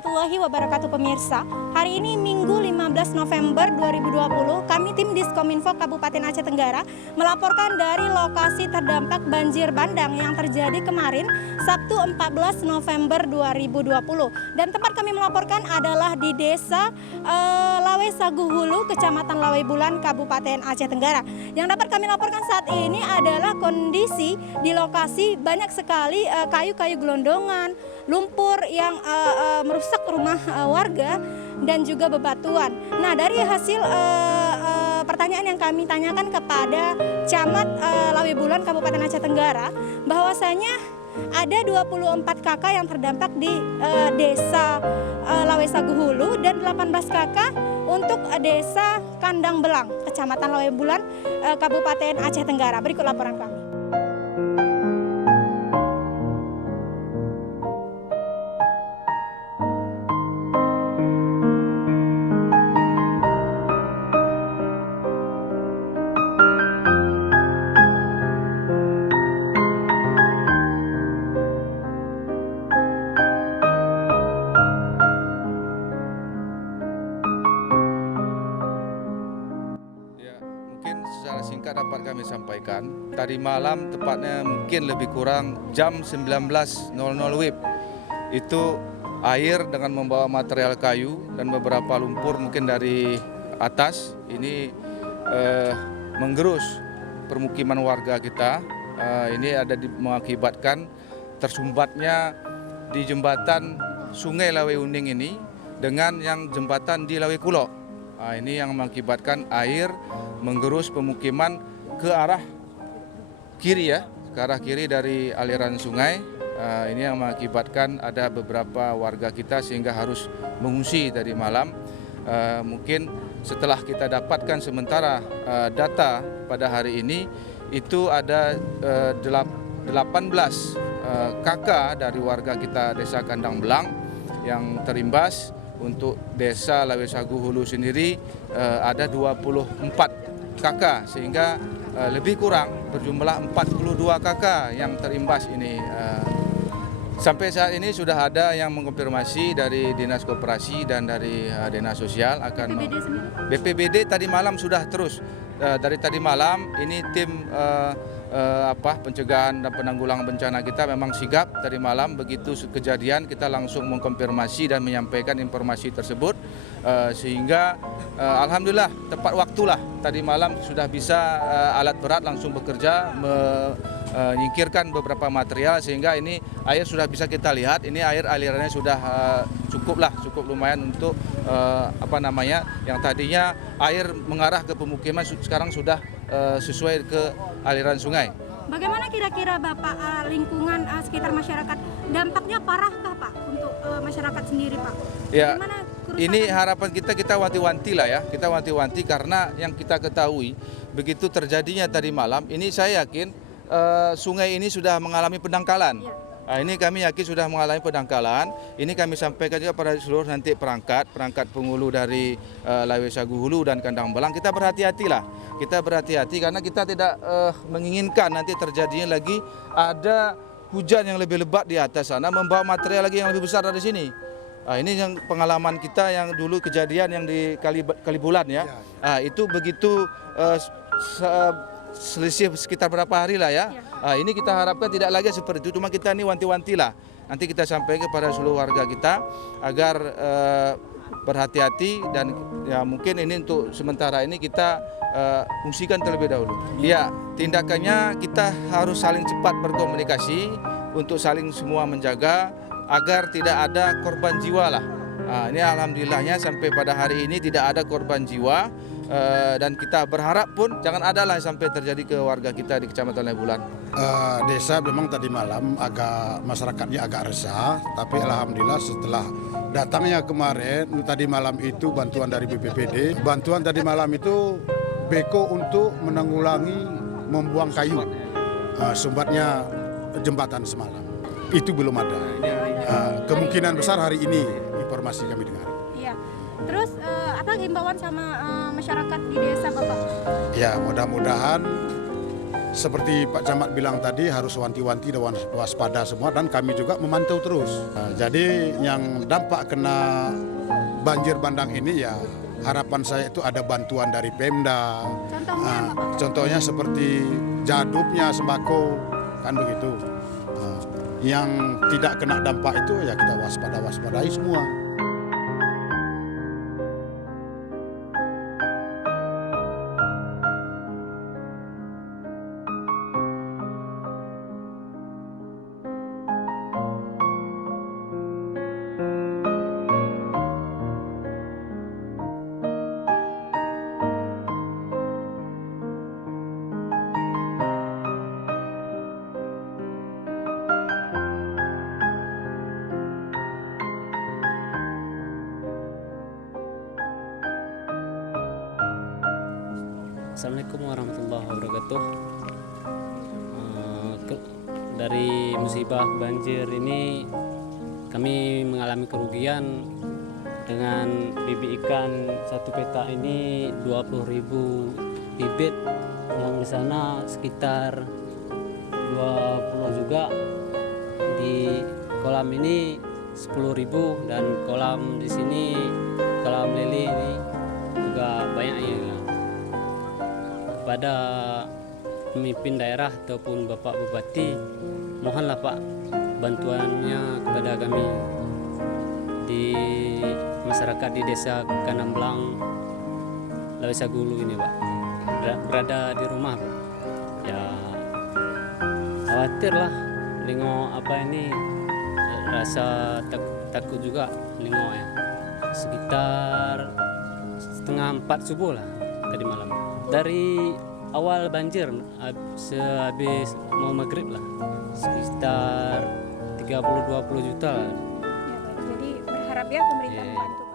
warahmatullahi wabarakatuh pemirsa. Hari ini Minggu 15 November 2020, kami tim Diskominfo Kabupaten Aceh Tenggara melaporkan dari lokasi terdampak banjir bandang yang terjadi kemarin Sabtu 14 November 2020. Dan tempat kami melaporkan adalah di Desa Lawe Sagu Hulu, Kecamatan Lawe Bulan, Kabupaten Aceh Tenggara. Yang dapat kami laporkan saat ini adalah kondisi di lokasi banyak sekali kayu-kayu gelondongan, lumpur yang merusak rumah warga dan juga bebatuan. Nah, dari hasil pertanyaan yang kami tanyakan kepada Camat Lawe Bulan Kabupaten Aceh Tenggara, bahwasanya ada 24 kakak yang terdampak di Desa Lawe Sagu Hulu dan 18 kakak untuk Desa Kandang Belang, Kecamatan Lawe Bulan, Kabupaten Aceh Tenggara. Berikut laporan kami. Secara singkat dapat kami sampaikan, tadi malam tepatnya mungkin lebih kurang jam 19.00 WIB, itu air dengan membawa material kayu dan beberapa lumpur mungkin dari atas ini menggerus permukiman warga kita. Ini ada mengakibatkan tersumbatnya di jembatan Sungai Lawe Uning ini dengan yang jembatan di Lawe Kulok. Ini yang mengakibatkan air menggerus pemukiman ke arah kiri ya, ke arah kiri dari aliran sungai. Ini yang mengakibatkan ada beberapa warga kita sehingga harus mengungsi tadi malam. Mungkin setelah kita dapatkan sementara data pada hari ini, itu ada 18 kakak dari warga kita Desa Kandang Belang yang terimbas. Untuk Desa Lawe Sagu Hulu sendiri ada 24 kakak, sehingga lebih kurang berjumlah 42 kakak yang terimbas ini. Sampai saat ini sudah ada yang mengonfirmasi dari Dinas Koperasi dan dari Dinas Sosial akan BPBD tadi malam sudah terus. Dari tadi malam ini tim pencegahan dan penanggulangan bencana kita memang sigap. Tadi malam begitu kejadian kita langsung mengkonfirmasi dan menyampaikan informasi tersebut, sehingga alhamdulillah tepat waktulah tadi malam sudah bisa alat berat langsung bekerja menyingkirkan beberapa material, sehingga ini air sudah bisa kita lihat, ini air alirannya sudah cukup lumayan untuk yang tadinya air mengarah ke pemukiman sekarang sudah sesuai ke aliran sungai. Bagaimana kira-kira Bapak lingkungan sekitar masyarakat, dampaknya parahkah Pak untuk masyarakat sendiri Pak? Ya, ini harapan kita wanti-wanti lah ya, kita wanti-wanti karena yang kita ketahui begitu terjadinya tadi malam, ini saya yakin sungai ini sudah mengalami pendangkalan. Ya. Ini kami yakin sudah mengalami pendangkalan. Ini kami sampaikan juga pada seluruh nanti perangkat penghulu dari Lawe Sagu Hulu dan Kandang Belang. Kita berhati-hatilah. Kita berhati-hati karena kita tidak menginginkan nanti terjadinya lagi ada hujan yang lebih lebat di atas sana membawa material lagi yang lebih besar dari sini. Ini yang pengalaman kita yang dulu kejadian yang di Kalibulan ya. Itu begitu selisih sekitar berapa hari lah ya. Ini kita harapkan tidak lagi seperti itu, cuma kita ini wanti-wanti lah. Nanti kita sampaikan kepada seluruh warga kita agar berhati-hati dan ya mungkin ini untuk sementara ini kita fungsikan terlebih dahulu. Ya, tindakannya kita harus saling cepat berkomunikasi untuk saling semua menjaga agar tidak ada korban jiwa lah. Ini alhamdulillahnya sampai pada hari ini tidak ada korban jiwa. Dan kita berharap pun jangan ada lah sampai terjadi ke warga kita di Kecamatan Lawe Bulan. Desa memang tadi malam masyarakatnya agak resah, tapi alhamdulillah setelah datangnya kemarin tadi malam itu bantuan dari BPBD, bantuan tadi malam itu beko untuk menanggulangi membuang kayu sumbatnya jembatan semalam. Itu belum ada. Kemungkinan besar hari ini informasi kami dengar. Iya. Terus apa himbauan sama masyarakat di desa Bapak? Ya, mudah-mudahan seperti Pak Camat bilang tadi harus wanti-wanti dan waspada semua, dan kami juga memantau terus. Nah, jadi yang dampak kena banjir bandang ini ya harapan saya itu ada bantuan dari Pemda. Contohnya apa, Pak? Contohnya seperti jadupnya sembako kan begitu. Yang tidak kena dampak itu ya kita waspadai semua. Assalamualaikum warahmatullahi wabarakatuh. Dari musibah banjir ini kami mengalami kerugian dengan bibit ikan satu petak ini 20.000 bibit, yang di sana sekitar 20 juga, di kolam ini 10.000, dan kolam di sini kolam lele ini juga banyak ya. Kepada pemimpin daerah ataupun Bapak Bupati, mohonlah Pak bantuannya kepada kami di masyarakat di Desa Kanamblang, Lawesagulu ini Pak, berada di rumah Pak. Ya khawatir lah, nengok apa ini, rasa takut juga nengok ya. Sekitar 3:30 subuh lah tadi malam. Dari awal banjir sehabis mau maghrib lah, sekitar 30-20 juta lah. Ya, baik. Jadi berharap ya pemerintah Iya. membantu